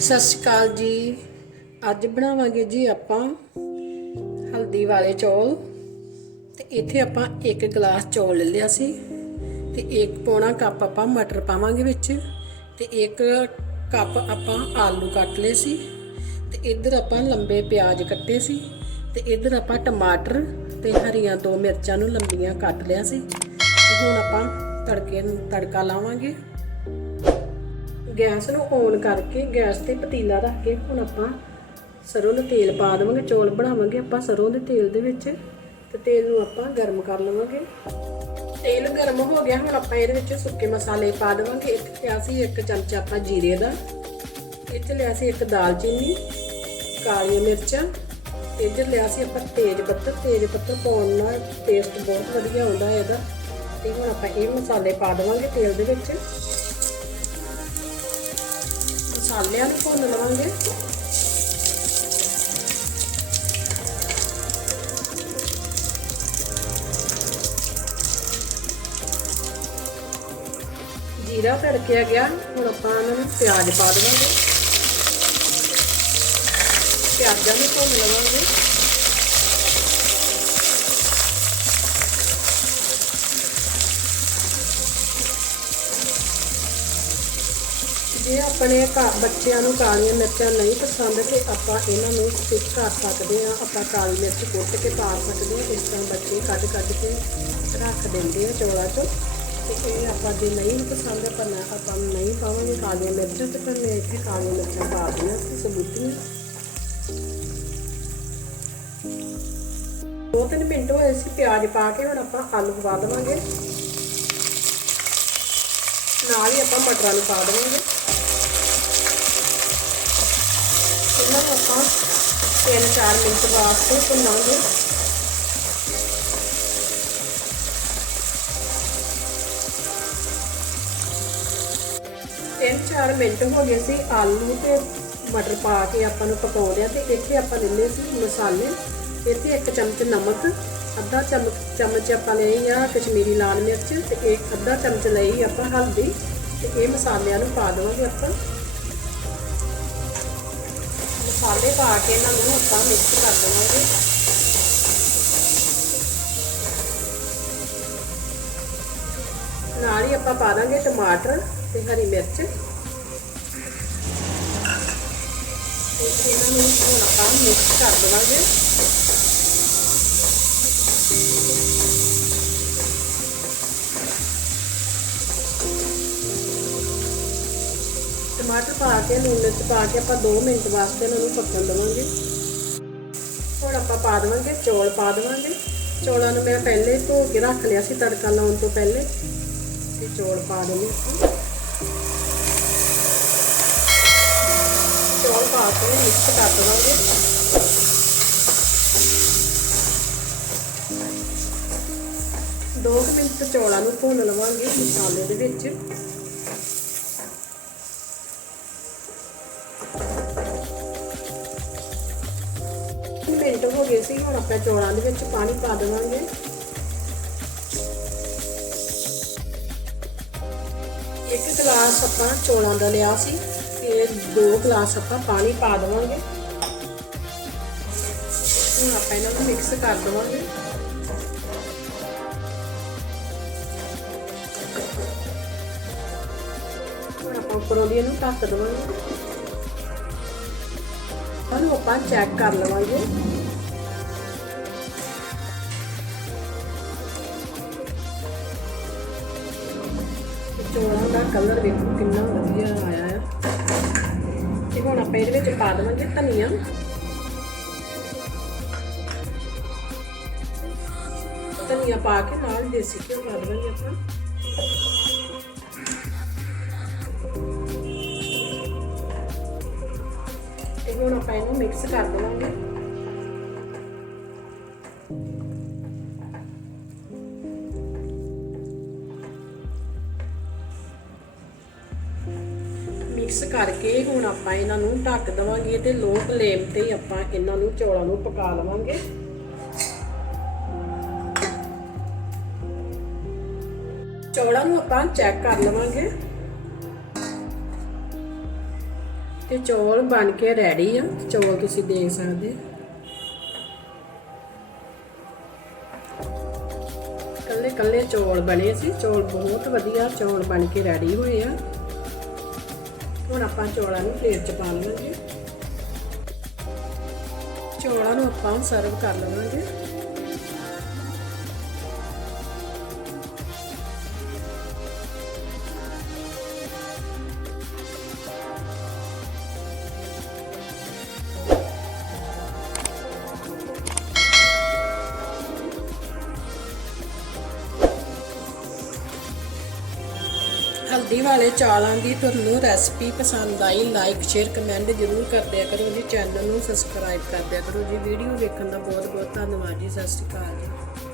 ਸਤਿ ਸ਼੍ਰੀ ਅਕਾਲ ਜੀ। ਅੱਜ ਬਣਾਵਾਂਗੇ ਜੀ ਆਪਾਂ ਹਲਦੀ ਵਾਲੇ ਚੌਲ। ਤੇ ਇੱਥੇ ਆਪਾਂ ਇੱਕ ਗਲਾਸ ਚੌਲ ਲੈ ਲਿਆ ਸੀ। ਤੇ ਇੱਕ ਪੌਣਾ ਕੱਪ ਆਪਾਂ ਮਟਰ ਪਾਵਾਂਗੇ ਵਿੱਚ। ਤੇ ਇੱਕ ਕੱਪ ਆਪਾਂ ਆਲੂ ਕੱਟ ਲਏ ਸੀ। ਤੇ ਇੱਧਰ ਆਪਾਂ ਲੰਬੇ ਪਿਆਜ਼ ਕੱਟੇ ਸੀ। ਤੇ ਇੱਧਰ ਆਪਾਂ ਟਮਾਟਰ ਤੇ ਹਰੀਆਂ ਦੋ ਮਿਰਚਾਂ ਨੂੰ ਲੰਬੀਆਂ ਕੱਟ ਲਿਆ ਸੀ। ਤੇ ਹੁਣ ਆਪਾਂ ਤੜਕੇ ਨੂੰ ਤੜਕਾ ਲਾਵਾਂਗੇ। ਗੈਸ ਨੂੰ ਔਨ ਕਰਕੇ ਗੈਸ ਤੇ ਪਤੀਲਾ ਰੱਖ ਕੇ ਹੁਣ ਆਪਾਂ ਸਰੋਂ ਦਾ ਤੇਲ ਪਾ ਦੇਵਾਂਗੇ, ਚੌਲ ਬਣਾਵਾਂਗੇ ਆਪਾਂ ਸਰੋਂ ਦੇ ਤੇਲ ਦੇ ਵਿੱਚ ਤੇ ਤੇਲ ਨੂੰ ਆਪਾਂ ਗਰਮ ਕਰ ਲਵਾਂਗੇ। ਤੇਲ ਗਰਮ ਹੋ ਗਿਆ, ਹੁਣ ਆਪਾਂ ਇਹਦੇ ਵਿੱਚ ਸੁੱਕੇ ਮਸਾਲੇ ਪਾ ਦੇਵਾਂਗੇ। ਇੱਕ ਲਿਆ ਸੀ ਇੱਕ ਚਮਚਾ ਆਪਾਂ ਜੀਰੇ ਦਾ ਇੱਥੇ ਲਿਆ ਸੀ ਇੱਕ ਦਾਲਚੀਨੀ ਕਾਲੀ ਮਿਰਚਾਂ ਇੱਧਰ ਲਿਆ ਸੀ ਆਪਾਂ ਤੇਜ ਪੱਤਰ। ਤੇਜ ਪੱਤਰ ਪਾਉਣ ਨਾਲ ਟੇਸਟ ਬਹੁਤ ਵਧੀਆ ਆਉਂਦਾ ਹੈ ਇਹਦਾ। ਤੇ ਹੁਣ ਆਪਾਂ ਇਹ ਮਸਾਲੇ ਪਾ ਦੇਵਾਂਗੇ ਤੇਲ ਦੇ ਵਿੱਚ। ਮਸਾਲਿਆਂ ਨੂੰ ਭੁੰਨ ਲਵਾਂਗੇ। ਜੀਰਾ ਤੜਕਿਆ ਗਿਆ, ਹੁਣ ਆਪਾਂ ਇਹਨਾਂ ਨੂੰ ਪਿਆਜ਼ ਪਾ ਦੇਵਾਂਗੇ। ਪਿਆਜ਼ਾਂ ਨੂੰ ਭੁੰਨ ਲਵਾਂਗੇ। ਜੇ ਆਪਣੇ ਘਰ ਬੱਚਿਆਂ ਨੂੰ ਕਾਲੀਆਂ ਮਿਰਚਾਂ ਨਹੀਂ ਪਸੰਦ ਤੇ ਆਪਾਂ ਇਹਨਾਂ ਨੂੰ ਸਕਿਪ ਕਰ ਸਕਦੇ ਆ ਆਪਾਂ ਕਾਲੀ ਮਿਰਚ ਕੁੱਟ ਕੇ ਪਾ ਸਕਦੇ ਆ ਇਸ ਤਰ੍ਹਾਂ ਬੱਚੇ ਕੱਢ ਕੱਢ ਕੇ ਰੱਖ ਦਿੰਦੇ ਆ ਚੌਲਾਂ 'ਚੋਂ। ਤੇ ਇਹ ਆਪਾਂ ਜੇ ਨਹੀਂ ਪਸੰਦ ਪਰ ਨਾ ਆਪਾਂ ਨਹੀਂ ਪਾਵਾਂਗੇ ਕਾਲੀਆਂ ਮਿਰਚਾਂ, ਤੇ ਫਿਰ ਮੈਂ ਇੱਥੇ ਕਾਲੀਆਂ ਮਿਰਚਾਂ ਪਾ ਦਿਆਂ ਸਬੂਤੀਆਂ ਦੋ ਤਿੰਨ ਮਿੰਟ ਹੋਏ ਸੀ, ਪਿਆਜ਼ ਪਾ ਕੇ ਹੁਣ ਆਪਾਂ ਆਲੂ ਪਾ ਦੇਵਾਂਗੇ। ਨਾਲ ਹੀ ਆਪਾਂ ਮਟਰਾਂ ਨੂੰ ਪਾ ਦੇਵਾਂਗੇ। ਆਪਾਂ 3-4 ਮਿੰਟ ਵਾਸਤੇ ਭੁੰਨਾਂਗੇ। ਤਿੰਨ ਚਾਰ ਮਿੰਟ ਹੋ ਗਏ ਸੀ ਆਲੂ ਤੇ ਮਟਰ ਪਾ ਕੇ ਆਪਾਂ ਨੂੰ ਪਕਾਉਣ ਆ ਤੇ। ਇੱਥੇ ਆਪਾਂ ਲੈਣੇ ਸੀ ਮਸਾਲੇ। ਇੱਥੇ ਇੱਕ ਚਮਚ ਨਮਕ, ਅੱਧਾ ਚਮਚ ਚਮਚ ਆਪਾਂ ਲਈ ਆ ਕਸ਼ਮੀਰੀ ਲਾਲ ਮਿਰਚ ਤੇ ਇੱਕ ਅੱਧਾ ਚਮਚ ਲਈ ਆਪਾਂ ਹਲਦੀ। ਤੇ ਇਹ ਮਸਾਲਿਆਂ ਨੂੰ ਪਾ ਦੇਵਾਂਗੇ ਆਪਾਂ। ਮਸਾਲੇ ਪਾ ਕੇ ਇਹਨਾਂ ਨੂੰ ਆਪਾਂ ਮਿਕਸ ਕਰ ਦੇਵਾਂਗੇ। ਨਾਲ ਹੀ ਆਪਾਂ ਪਾ ਦਾਂਗੇ ਟਮਾਟਰ ਤੇ ਹਰੀ ਮਿਰਚ। ਇਹਨਾਂ ਨੂੰ ਹੁਣ ਆਪਾਂ ਮਿਕਸ ਕਰ ਦੇਵਾਂਗੇ। ਟਮਾਟਰ ਪਾ ਕੇ, ਲੂਣ ਮਿਰਚ ਪਾ ਕੇ ਆਪਾਂ 2 ਮਿੰਟ ਵਾਸਤੇ ਇਹਨਾਂ ਨੂੰ ਪੱਕਣ ਦੇਵਾਂਗੇ। ਹੁਣ ਆਪਾਂ ਪਾ ਦੇਵਾਂਗੇ, ਚੌਲ ਪਾ ਦੇਵਾਂਗੇ। ਚੌਲਾਂ ਨੂੰ ਮੈਂ ਪਹਿਲੇ ਧੋ ਕੇ ਰੱਖ ਲਿਆ ਸੀ, ਤੜਕਾ ਲਾਉਣ ਤੋਂ ਪਹਿਲੇ। ਤੇ ਚੌਲ ਪਾ ਦੇਣੇ ਸੀ ਚੌਲ ਪਾ ਕੇ ਮਿਕਸ ਕਰ ਦੇਵਾਂਗੇ। ਦੋ ਕੁ ਮਿੰਟ ਚੌਲਾਂ ਨੂੰ ਭੁੰਨ ਲਵਾਂਗੇ ਮਸਾਲੇ ਦੇ ਵਿੱਚ। ਮਿੰਟ ਹੋ ਗਏ ਸੀ, ਹੁਣ ਆਪਾਂ ਚੌਲਾਂ ਦੇ ਵਿੱਚ ਪਾਣੀ ਪਾ ਦੇਵਾਂਗੇ। ਇੱਕ ਗਲਾਸ ਆਪਾਂ ਚੌਲਾਂ ਦਾ ਲਿਆ ਸੀ ਤੇ ਦੋ ਗਲਾਸ ਆਪਾਂ ਪਾਣੀ ਪਾ ਦੇਵਾਂਗੇ। ਹੁਣ ਆਪਾਂ ਇਹਨਾਂ ਨੂੰ ਮਿਕਸ ਕਰ ਦੇਵਾਂਗੇ। ਹੁਣ ਆਪਾਂ ਉੱਪਰੋਂ ਦੀ ਇਹਨੂੰ ਢੱਕ ਦੇਵਾਂਗੇ। ਉਹਨੂੰ ਆਪਾਂ ਚੈੱਕ ਕਰ ਲਵਾਂਗੇ। ਕਲਰ ਦੇਖੋ ਕਿੰਨਾ ਵਧੀਆ ਆਇਆ ਹੈ ਤੇ ਹੁਣ ਆਪਾਂ ਇਹਦੇ ਵਿੱਚ ਪਾ ਦੇਵਾਂਗੇ ਧਨੀਆ। ਧਨੀਆ ਪਾ ਕੇ ਨਾਲ ਦੇਸੀ ਘਿਓ ਪਾ ਦੇਵਾਂਗੇ ਆਪਾਂ। ਤੇ ਹੁਣ ਆਪਾਂ ਇਹਨੂੰ ਮਿਕਸ ਕਰ ਦੇਵਾਂਗੇ। ਮਿਕਸ ਕਰਕੇ ਹੁਣ ਆਪਾਂ ਇਹਨਾਂ ਨੂੰ ਢੱਕ ਦਵਾਂਗੇ ਤੇ ਲੋ ਫਲੇਮ ਤੇ ਹੀ ਆਪਾਂ ਇਹਨਾਂ ਨੂੰ ਚੌਲਾਂ ਨੂੰ ਪਕਾ ਲਵਾਂਗੇ। ਚੌਲਾਂ ਨੂੰ ਆਪਾਂ ਚੈੱਕ ਕਰ ਲਵਾਂਗੇ। ਤੇ ਚੌਲ ਬਣ ਕੇ ਰੈਡੀ ਆ। ਚੌਲ ਤੁਸੀਂ ਦੇਖ ਸਕਦੇ ਕੱਲੇ ਕੱਲੇ ਚੌਲ ਬਣੇ ਸੀ। ਚੌਲ ਬਹੁਤ ਵਧੀਆ ਚੌਲ ਬਣ ਕੇ ਰੈਡੀ ਹੋਏ ਆ। ਹੁਣ ਆਪਾਂ ਚੌਲਾਂ ਨੂੰ ਪਲੇਟ 'ਚ ਪਾ ਲਵਾਂਗੇ। ਚੌਲਾਂ ਨੂੰ ਆਪਾਂ ਸਰਵ ਕਰ ਲਵਾਂਗੇ। ਹਲਦੀ ਵਾਲੇ ਚਾਲਾਂ ਦੀ ਤੁਹਾਨੂੰ ਰੈਸਪੀ ਪਸੰਦ ਆਈ ਲਾਈਕ ਸ਼ੇਅਰ ਕਮੈਂਟ ਜ਼ਰੂਰ ਕਰਦਿਆ ਕਰੋ ਜੀ। ਚੈਨਲ ਨੂੰ ਸਬਸਕ੍ਰਾਈਬ ਕਰਦਿਆ ਕਰੋ ਜੀ। ਵੀਡੀਓ ਵੇਖਣ ਦਾ ਬਹੁਤ ਬਹੁਤ ਧੰਨਵਾਦ ਜੀ। ਸਤਿ ਸ਼੍ਰੀ ਅਕਾਲ ਜੀ।